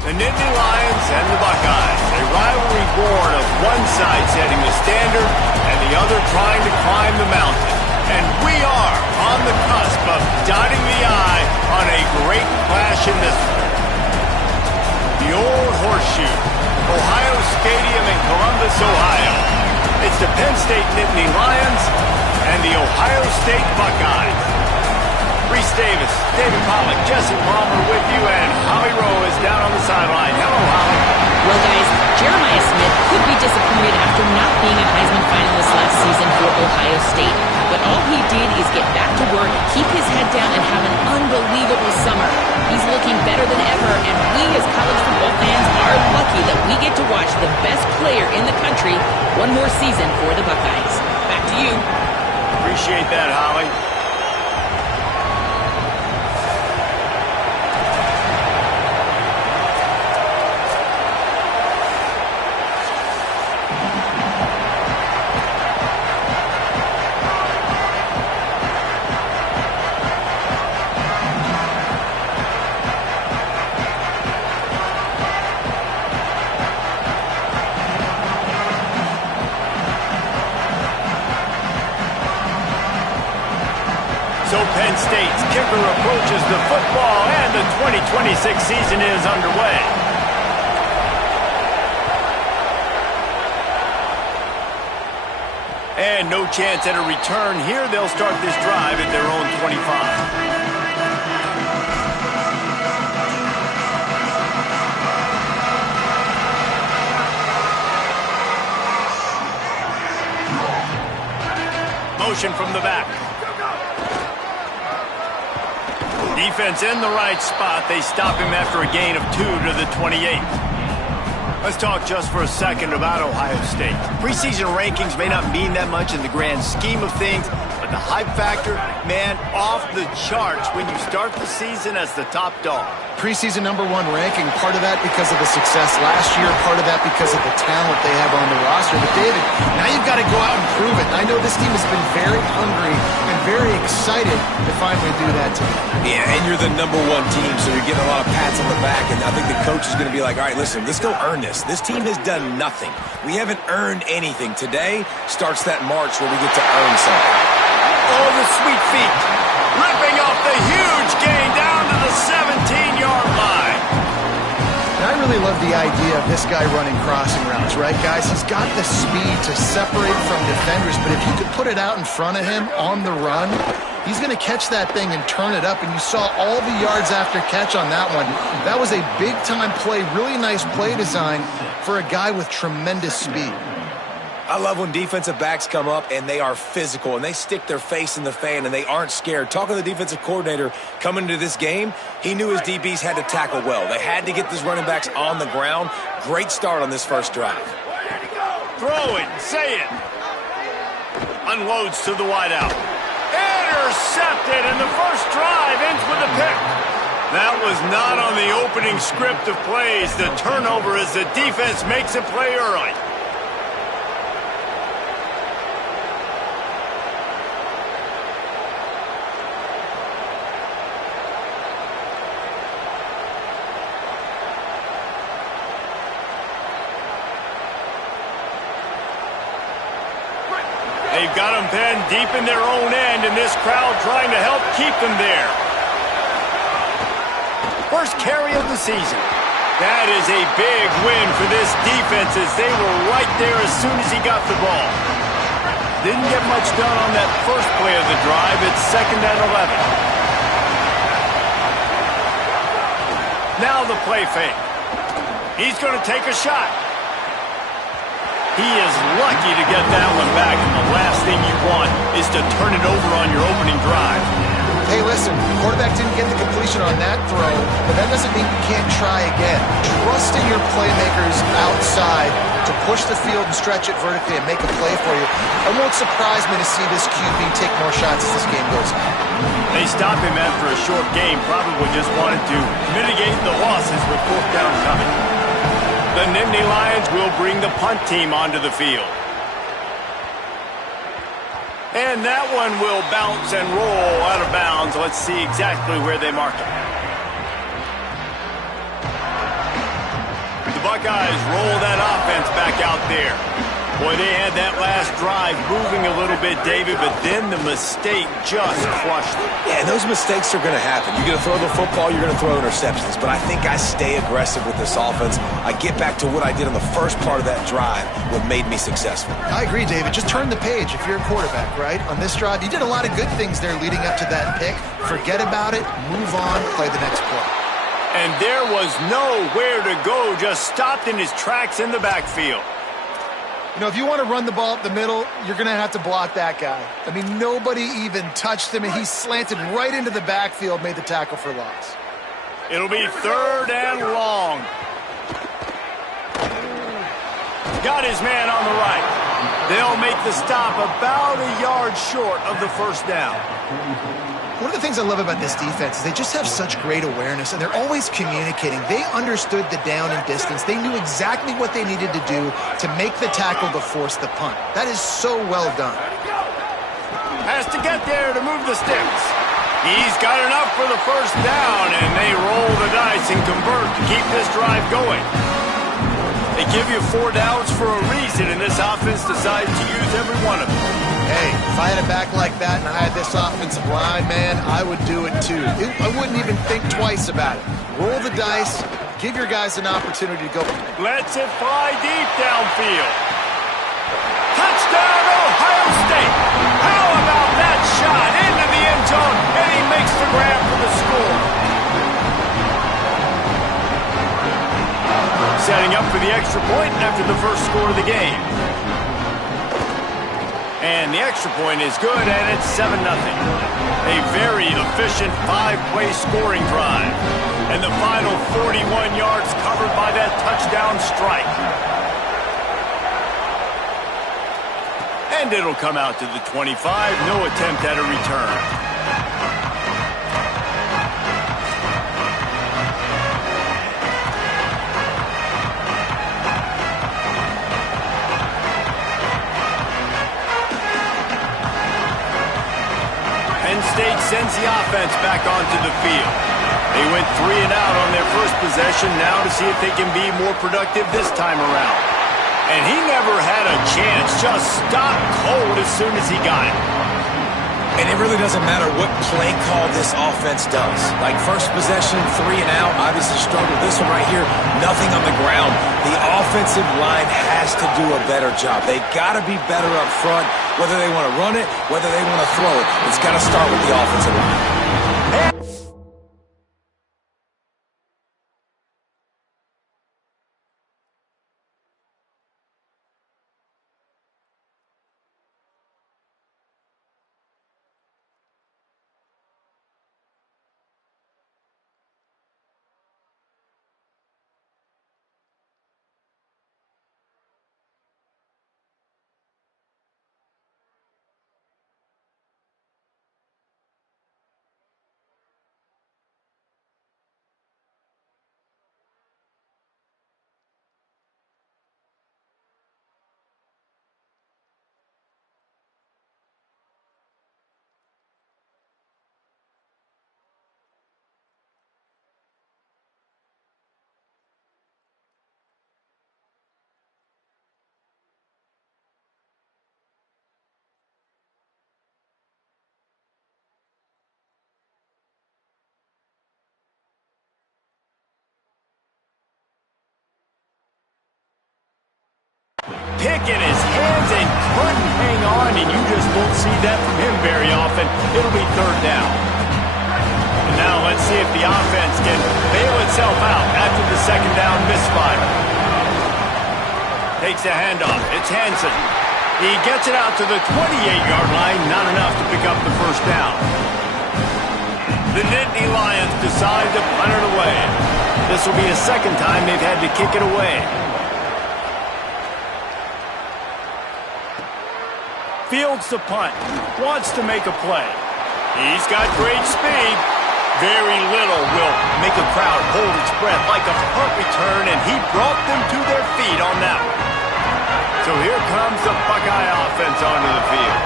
The Nittany Lions and the Buckeyes, a rivalry born of one side setting the standard and the other trying to climb the mountain. And we are on the cusp of dotting the I on a great clash in this one. The old horseshoe, Ohio Stadium in Columbus, Ohio. It's the Penn State Nittany Lions and the Ohio State Buckeyes. Reese Davis, David Pollack, Jesse Palmer with you, and Holly Rowe is down on the sideline. Hello, Holly. Well, guys, Jeremiah Smith could be disappointed after not being a Heisman finalist last season for Ohio State. But all he did is get back to work, keep his head down, and have an unbelievable summer. He's looking better than ever, and we as college football fans are lucky that we get to watch the best player in the country one more season for the Buckeyes. Back to you. Appreciate that, Holly. So Penn State's kicker approaches the football, and the 2026 season is underway. And no chance at a return here. They'll start this drive at their own 25. Motion from the back. Defense in the right spot. They stop him after a gain of 2 to the 28. Let's talk just for a second about Ohio State. Preseason rankings may not mean that much in the grand scheme of things, but the hype factor, man, off the charts when you start the season as the top dog. Preseason #1 ranking, part of that because of the success last year, part of that because of the talent they have on the roster. But David, now you've got to go out and prove it. And I know this team has been very hungry and very excited to finally do that today. Yeah, and you're the #1 team, so you're getting a lot of pats on the back. And I think the coach is going to be like, all right, listen, let's go earn this. This team has done nothing. We haven't earned anything. Today starts that march where we get to earn something. Oh, the sweet feet. Ripping off the huge gain down to the 17-yard line. And I really love the idea of this guy running crossing routes, right, guys? He's got the speed to separate from defenders, but if you could put it out in front of him on the run, he's going to catch that thing and turn it up, and you saw all the yards after catch on that one. That was a big-time play, really nice play design for a guy with tremendous speed. I love when defensive backs come up and they are physical and they stick their face in the fan and they aren't scared. Talking to the defensive coordinator coming into this game, he knew his DBs had to tackle well. They had to get these running backs on the ground. Great start on this first drive. Throw it, say it. Unloads to the wideout. Intercepted, and the first drive ends with a pick. That was not on the opening script of plays. The turnover as the defense makes a play early. They've got them pinned deep in their own end, and this crowd trying to help keep them there. First carry of the season. That is a big win for this defense as they were right there as soon as he got the ball. Didn't get much done on that first play of the drive. It's 2nd and 11. Now the play fake. He's going to take a shot. He is lucky to get that one back, and the last thing you want is to turn it over on your opening drive. Hey, listen, quarterback didn't get the completion on that throw, but that doesn't mean you can't try again. Trust in your playmakers outside to push the field and stretch it vertically and make a play for you. It won't surprise me to see this QB take more shots as this game goes on. They stopped him after a short game, probably just wanted to mitigate the losses with 4th down coming. The Nittany Lions will bring the punt team onto the field. And that one will bounce and roll out of bounds. Let's see exactly where they mark it. Buckeyes roll that offense back out there. Boy, they had that last drive moving a little bit, David, but then the mistake just crushed them. Yeah, and those mistakes are going to happen. You're going to throw the football, you're going to throw interceptions. But I think I stay aggressive with this offense. I get back to what I did on the first part of that drive, what made me successful. I agree, David. Just turn the page if you're a quarterback, right? On this drive, you did a lot of good things there leading up to that pick. Forget about it, move on, play the next play. And there was nowhere to go, just stopped in his tracks in the backfield. You know, if you want to run the ball up the middle, you're going to have to block that guy. I mean, nobody even touched him, and he slanted right into the backfield, made the tackle for loss. It'll be 3rd and long. Got his man on the right. They'll make the stop about a yard short of the first down. One of the things I love about this defense is they just have such great awareness, and they're always communicating. They understood the down and distance. They knew exactly what they needed to do to make the tackle to force the punt. That is so well done. Has to get there to move the sticks. He's got enough for the first down, and they roll the dice and convert to keep this drive going. They give you 4 downs for a reason, and this offense decides to use every one of them. Hey, if I had a back like that and I had this offensive line, man, I would do it too. I wouldn't even think twice about it. Roll the dice, give your guys an opportunity to go. Lets it fly deep downfield. Touchdown, Ohio State. How about that shot into the end zone, and he makes the grab for the score. Setting up for the extra point after the first score of the game. And the extra point is good, and it's 7-0. A very efficient 5-play scoring drive. And the final 41 yards covered by that touchdown strike. And it'll come out to the 25. No attempt at a return. State sends the offense back onto the field. They went 3 and out on their first possession, now to see if they can be more productive this time around. And he never had a chance, just stopped cold as soon as he got it. And it really doesn't matter what play call this offense does. Like first possession, 3 and out, obviously struggled. This one right here, nothing on the ground. The offensive line has to do a better job. They got to be better up front, whether they want to run it, whether they want to throw it. It's got to start with the offensive line. Pick in his hands and couldn't hang on, and you just won't see that from him very often. It'll be 3rd down. And now let's see if the offense can bail itself out after the 2nd down misfire. Takes a handoff. It's Hansen. He gets it out to the 28-yard line, not enough to pick up the first down. The Nittany Lions decide to punt it away. This will be a 2nd time they've had to kick it away. Fields the punt, wants to make a play. He's got great speed. Very little will make a crowd hold its breath like a punt return, and he brought them to their feet on that one. So here comes the Buckeye offense onto the field.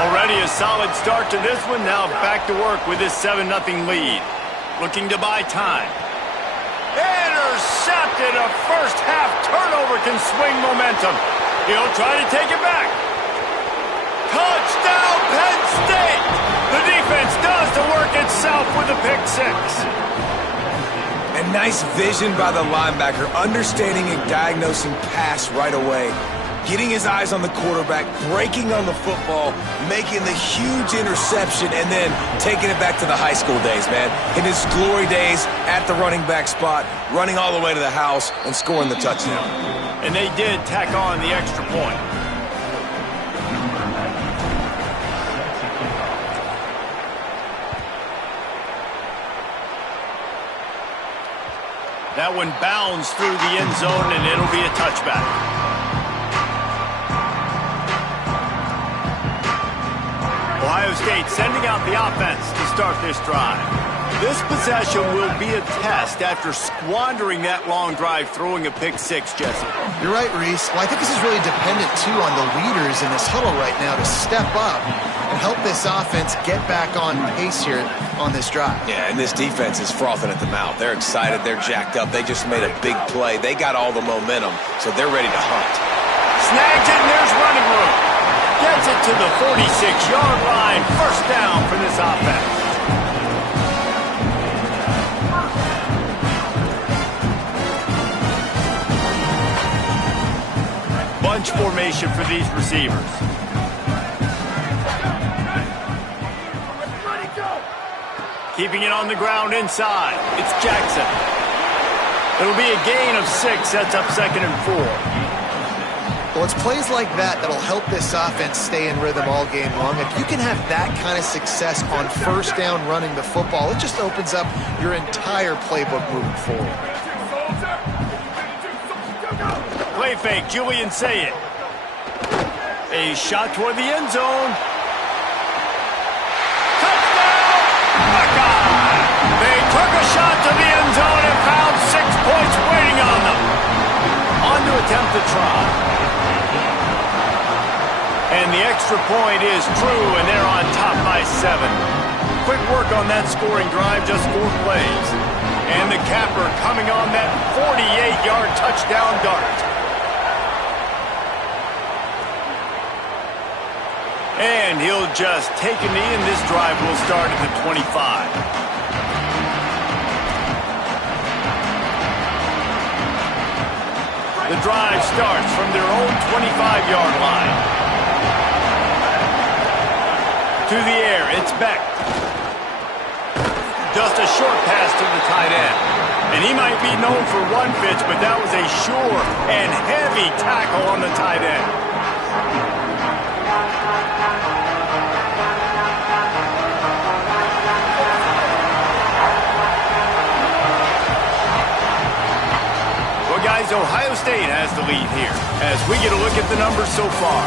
Already a solid start to this one, now back to work with this 7-0 lead. Looking to buy time. Intercepted and a first-half turnover can swing momentum. He'll try to take it back. Touchdown, Penn State! The defense does the work itself with a pick six. And nice vision by the linebacker, understanding and diagnosing pass right away. Getting his eyes on the quarterback, breaking on the football, making the huge interception, and then taking it back to the high school days, man. In his glory days at the running back spot, running all the way to the house and scoring the touchdown. And they did tack on the extra point. That one bounds through the end zone, and it'll be a touchback. Ohio State sending out the offense to start this drive. This possession will be a test after squandering that long drive throwing a pick six, Jesse. You're right, Reese. Well, I think this is really dependent, too, on the leaders in this huddle right now to step up and help this offense get back on pace here on this drive. Yeah, and this defense is frothing at the mouth. They're excited. They're jacked up. They just made a big play. They got all the momentum, so they're ready to hunt. Snags it, and there's running room. Gets it to the 46-yard line. First down for this offense. Bunch formation for these receivers. Keeping it on the ground inside. It's Jackson. It'll be a gain of 6. Sets up 2nd and 4. Well, it's plays like that that'll help this offense stay in rhythm all game long. If you can have that kind of success on first down running the football, it just opens up your entire playbook moving forward. Play fake, Julian Sayet. A shot toward the end zone. Touchdown, Buckeye! They took a shot to the end zone and found 6 points waiting on them. On to attempt the try. And the extra point is true, and they're on top by 7. Quick work on that scoring drive, just 4 plays. And the capper coming on that 48-yard touchdown dart. And he'll just take a knee, and this drive will start at the 25. The drive starts from their own 25-yard line. To the air, it's Beck. Just a short pass to the tight end. And he might be known for one pitch, but that was a sure and heavy tackle on the tight end. Well, guys, Ohio State has the lead here as we get a look at the numbers so far.